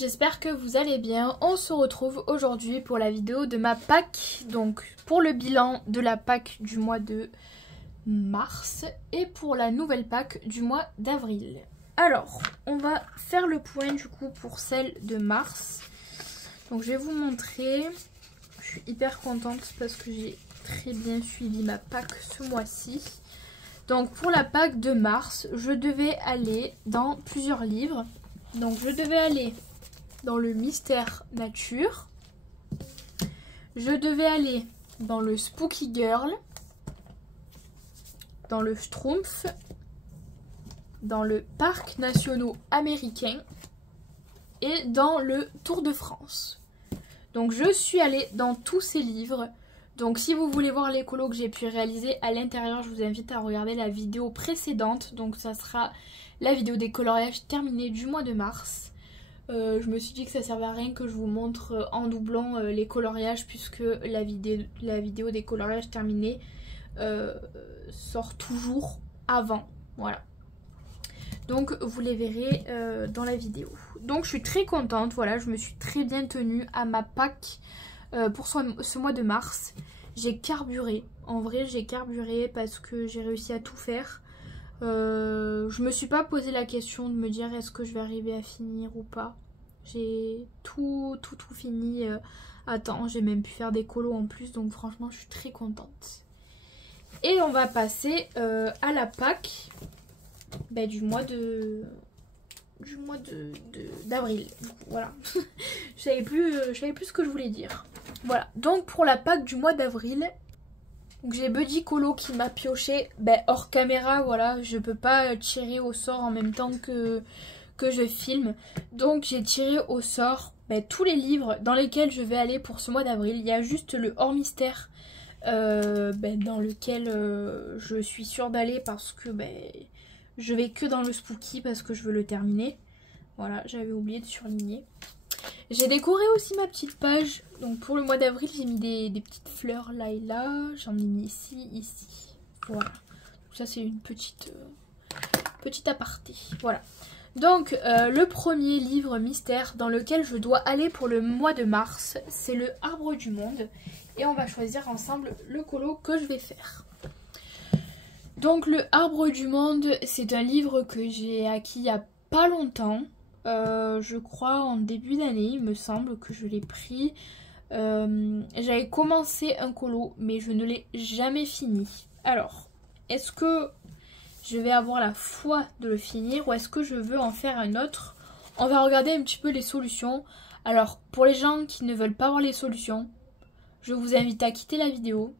monde, j'espère que vous allez bien. On se retrouve aujourd'hui pour la vidéo de ma Pâques, donc pour le bilan de la Pâques du mois de mars et pour la nouvelle Pâques du mois d'avril. Alors, on va faire le point du coup pour celle de mars. Donc je vais vous montrer. Je suis hyper contente parce que j'ai très bien suivi ma Pâques ce mois-ci. Donc pour la Pâques de mars, je devais aller dans plusieurs livres. Donc je devais aller dans le Mystère Nature. Je devais aller dans le Spooky Girl. Dans le Schtroumpf. Dans le Parc National Américain. Et dans le Tour de France. Donc je suis allée dans tous ces livres. Donc si vous voulez voir les colos que j'ai pu réaliser à l'intérieur, je vous invite à regarder la vidéo précédente. Donc ça sera la vidéo des coloriages terminés du mois de mars. Je me suis dit que ça servait à rien que je vous montre en doublant les coloriages, puisque la vidéo des coloriages terminés sort toujours avant. Voilà. Donc vous les verrez dans la vidéo. Donc je suis très contente, voilà, je me suis très bien tenue à ma Pâques pour ce mois de mars. J'ai carburé, en vrai j'ai carburé parce que j'ai réussi à tout faire. Je me suis pas posé la question de me dire est-ce que je vais arriver à finir ou pas. J'ai tout fini à temps, j'ai même pu faire des colos en plus, donc franchement je suis très contente. Et on va passer à la Pâques du mois d'avril. Voilà. je savais plus ce que je voulais dire. Voilà. Donc pour la Pâques du mois d'avril, j'ai Buddy Colo qui m'a pioché hors caméra. Voilà, je peux pas tirer au sort en même temps que je filme. Donc j'ai tiré au sort tous les livres dans lesquels je vais aller pour ce mois d'avril. Il y a juste le hors mystère dans lequel je suis sûre d'aller parce que je vais que dans le spooky parce que je veux le terminer. Voilà, j'avais oublié de surligner. J'ai décoré aussi ma petite page. Donc pour le mois d'avril, j'ai mis des petites fleurs là et là. J'en ai mis ici. Voilà. Donc ça c'est une petite aparté. Voilà. Donc le premier livre mystère dans lequel je dois aller pour le mois de mars, c'est le Arbre du Monde. Et on va choisir ensemble le colo que je vais faire. Donc le Arbre du Monde, c'est un livre que j'ai acquis il n'y a pas longtemps. Je crois en début d'année, il me semble que je l'ai pris. J'avais commencé un colo, mais je ne l'ai jamais fini. Alors, est-ce que je vais avoir la foi de le finir ou est-ce que je veux en faire un autre? On va regarder un petit peu les solutions. Alors, pour les gens qui ne veulent pas voir les solutions, je vous invite à quitter la vidéo.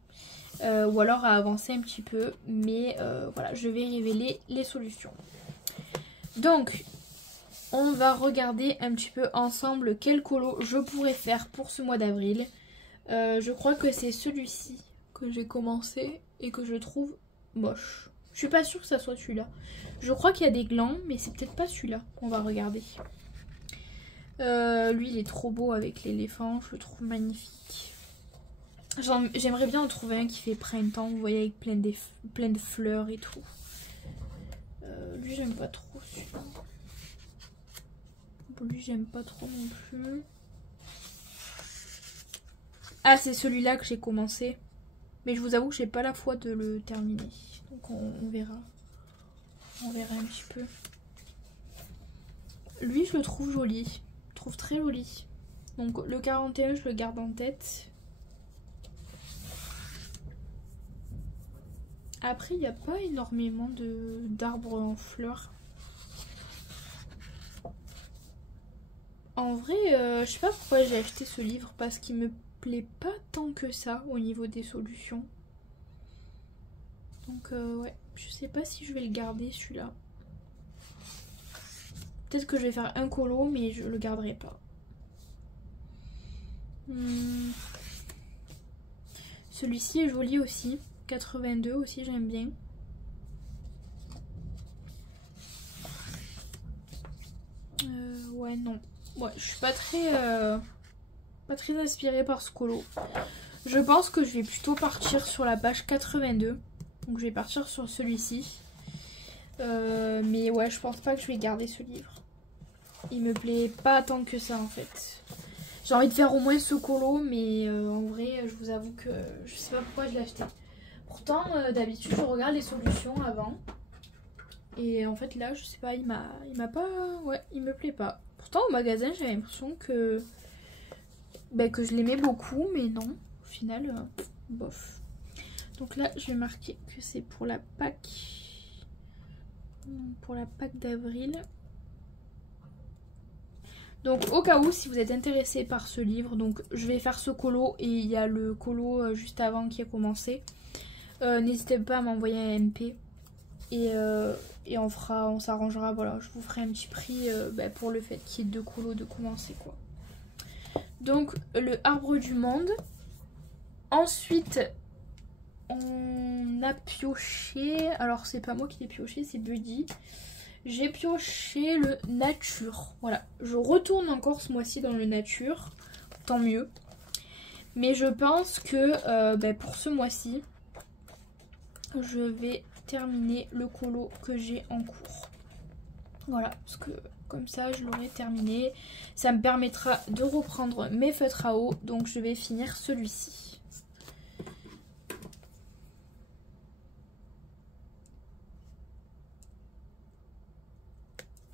Ou alors à avancer un petit peu, mais voilà, je vais révéler les solutions. Donc on va regarder un petit peu ensemble quel colo je pourrais faire pour ce mois d'avril. Je crois que c'est celui-ci que j'ai commencé et que je trouve moche. Je suis pas sûre que ça soit celui-là. Je crois qu'il y a des glands, mais c'est peut-être pas celui-là. On va regarder. Lui il est trop beau avec l'éléphant, je le trouve magnifique. J'aimerais bien en trouver un qui fait printemps, vous voyez, avec plein de fleurs et tout. Lui, j'aime pas trop celui-là. Lui, j'aime pas trop non plus. Ah, c'est celui-là que j'ai commencé. Mais je vous avoue que j'ai pas la foi de le terminer. Donc on verra. On verra un petit peu. Lui, je le trouve joli. Je le trouve très joli. Donc le 41, je le garde en tête. Après, il n'y a pas énormément d'arbres en fleurs. En vrai, je sais pas pourquoi j'ai acheté ce livre, parce qu'il me plaît pas tant que ça au niveau des solutions. Donc ouais, je sais pas si je vais le garder celui-là. Peut-être que je vais faire un colo, mais je le garderai pas. Celui-ci est joli aussi. 82 aussi, j'aime bien. Ouais, non. Ouais, je suis pas très inspirée par ce colo. Je pense que je vais plutôt partir sur la page 82. Donc je vais partir sur celui-ci. Mais ouais, je pense pas que je vais garder ce livre. Il me plaît pas tant que ça en fait. J'ai envie de faire au moins ce colo, mais en vrai, je vous avoue que je sais pas pourquoi je l'ai acheté. Pourtant, d'habitude, je regarde les solutions avant. Et en fait, là, je sais pas, il m'a pas... Ouais, il me plaît pas. Pourtant, au magasin, j'avais l'impression que... que je l'aimais beaucoup, mais non. Au final, bof. Donc là, je vais marquer que c'est pour la Pâques. Pour la Pâques d'avril. Donc au cas où, si vous êtes intéressé par ce livre, donc je vais faire ce colo et il y a le colo juste avant qui a commencé. N'hésitez pas à m'envoyer un MP et on s'arrangera, voilà, je vous ferai un petit prix pour le fait qu'il y ait deux colos de commencer quoi. Donc le arbre du monde. Ensuite on a pioché, alors c'est pas moi qui l'ai pioché, c'est Buddy. J'ai pioché le nature. Voilà, je retourne encore ce mois-ci dans le nature. Tant mieux. Mais je pense que pour ce mois-ci, je vais terminer le colo que j'ai en cours. Voilà, parce que comme ça, je l'aurai terminé. Ça me permettra de reprendre mes feutres à eau. Donc je vais finir celui-ci.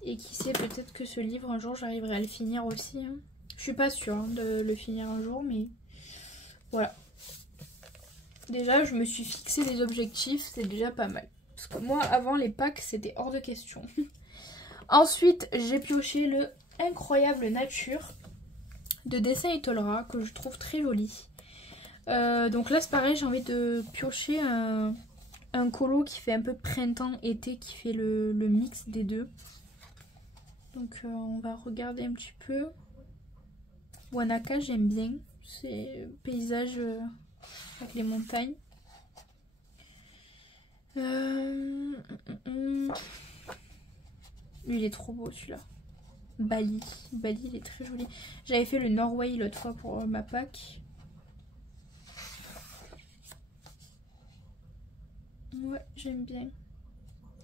Et qui sait, peut-être que ce livre, un jour, j'arriverai à le finir aussi. Hein. Je suis pas sûre de le finir un jour, mais voilà. Déjà, je me suis fixé des objectifs, c'est déjà pas mal. Parce que moi, avant les Pâques, c'était hors de question. Ensuite, j'ai pioché le Incroyable Nature de Dessin et Tolera, que je trouve très joli. Donc là, c'est pareil, j'ai envie de piocher un colo qui fait un peu printemps-été, qui fait le mix des deux. Donc on va regarder un petit peu. Wanaka, j'aime bien. C'est paysage avec les montagnes. Lui, il est trop beau celui-là. Bali. Bali, il est très joli. J'avais fait le Norway l'autre fois pour ma Pâques. Ouais, j'aime bien.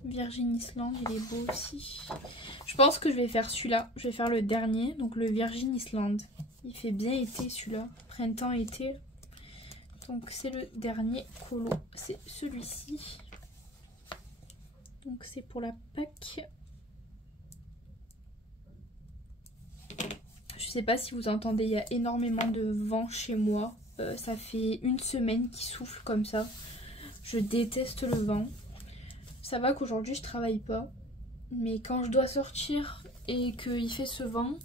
Virgin Island, il est beau aussi. Je pense que je vais faire celui-là. Je vais faire le dernier, donc le Virgin Island. Il fait bien été celui-là. Printemps-été. Donc c'est le dernier colo. C'est celui-ci. Donc c'est pour la Pâques. Je sais pas si vous entendez, il y a énormément de vent chez moi. Ça fait une semaine qu'il souffle comme ça. Je déteste le vent. Ça va qu'aujourd'hui je travaille pas, mais quand je dois sortir et qu'il fait ce vent,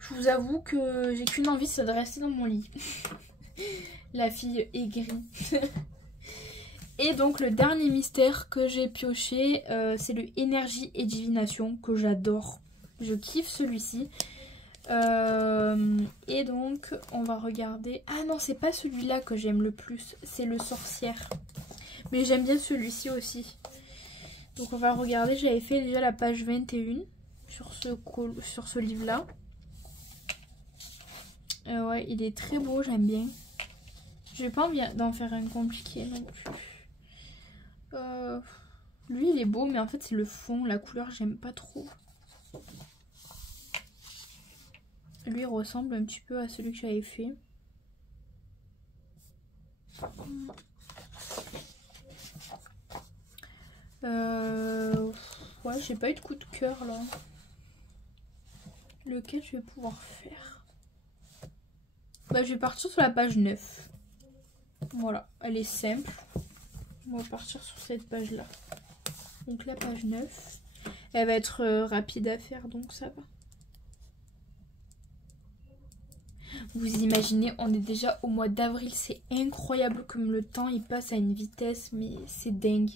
je vous avoue que j'ai qu'une envie, c'est de rester dans mon lit. La fille aigrie. Et donc le dernier mystère que j'ai pioché, c'est le Énergie et Divination, que j'adore. Je kiffe celui-ci. Et donc on va regarder... Ah non, c'est pas celui-là que j'aime le plus, c'est le Sorcière. Mais j'aime bien celui-ci aussi. Donc on va regarder, j'avais fait déjà la page 21 sur ce livre-là. Ouais, il est très beau, j'aime bien. J'ai pas envie d'en faire un compliqué non plus. Lui, il est beau, mais en fait, c'est le fond, la couleur, j'aime pas trop. Lui, il ressemble un petit peu à celui que j'avais fait. Ouais, j'ai pas eu de coup de cœur là. Lequel je vais pouvoir faire? Bah, je vais partir sur la page 9. Voilà, elle est simple. On va partir sur cette page là. Donc la page 9. Elle va être rapide à faire, donc ça va. Vous imaginez, on est déjà au mois d'avril. C'est incroyable comme le temps il passe à une vitesse, mais c'est dingue.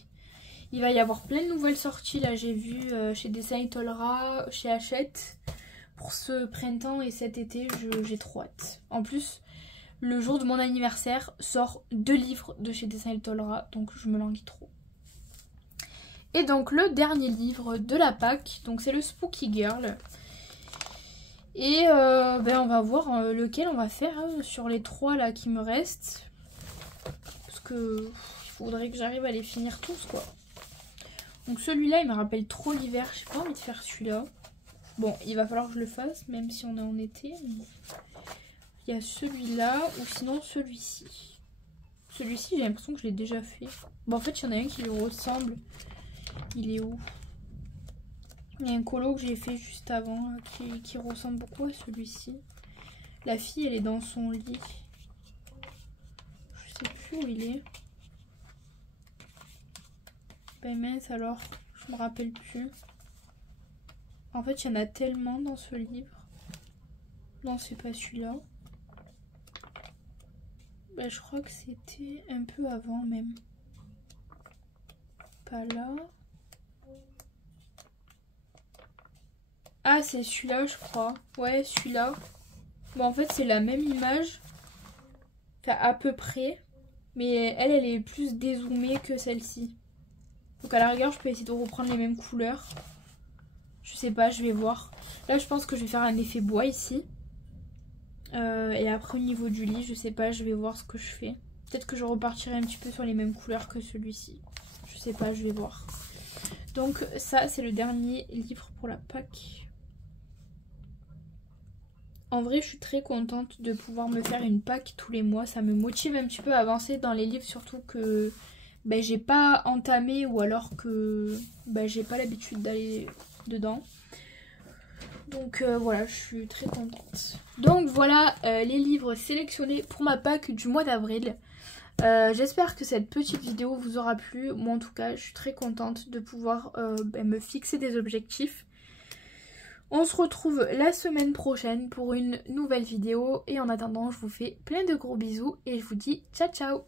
Il va y avoir plein de nouvelles sorties. Là, j'ai vu chez Dessin et Tolera, chez Hachette. Pour ce printemps et cet été, j'ai trop hâte. En plus, le jour de mon anniversaire, sort 2 livres de chez Dessin et Tolera. Donc, je me languis trop. Et donc, le dernier livre de la Pâques, donc c'est le Spooky Girl. Et on va voir lequel on va faire hein, sur les 3 là qui me restent. Parce que il faudrait que j'arrive à les finir tous quoi. Donc celui-là, il me rappelle trop l'hiver. J'ai pas envie de faire celui-là. Bon, il va falloir que je le fasse, même si on est en été. Il y a celui-là, ou sinon celui-ci. Celui-ci, j'ai l'impression que je l'ai déjà fait. Bon, en fait, il y en a un qui lui ressemble. Il est où? Il y a un colo que j'ai fait juste avant, là, qui ressemble beaucoup à celui-ci. La fille, elle est dans son lit. Je sais plus où il est. Ben mince alors, je me rappelle plus. En fait, il y en a tellement dans ce livre. Non, c'est pas celui-là. Ben, je crois que c'était un peu avant même. Pas là. Ah, c'est celui-là, je crois. Ouais, celui-là. Bon, en fait, c'est la même image. Enfin, à peu près. Mais elle est plus dézoomée que celle-ci. Donc, à la rigueur, je peux essayer de reprendre les mêmes couleurs. Je sais pas, je vais voir. Là, je pense que je vais faire un effet bois ici. Et après, au niveau du lit, je sais pas, je vais voir ce que je fais. Peut-être que je repartirai un petit peu sur les mêmes couleurs que celui-ci. Je sais pas, je vais voir. Donc, ça, c'est le dernier livre pour la Pâques. En vrai, je suis très contente de pouvoir me faire une Pâques tous les mois. Ça me motive un petit peu à avancer dans les livres, surtout que ben, j'ai pas entamé ou alors que ben, j'ai pas l'habitude d'aller dedans. Donc voilà, je suis très contente. Donc voilà les livres sélectionnés pour ma Pâques du mois d'avril. J'espère que cette petite vidéo vous aura plu. Moi en tout cas, je suis très contente de pouvoir me fixer des objectifs. On se retrouve la semaine prochaine pour une nouvelle vidéo. Et en attendant, je vous fais plein de gros bisous et je vous dis ciao ciao.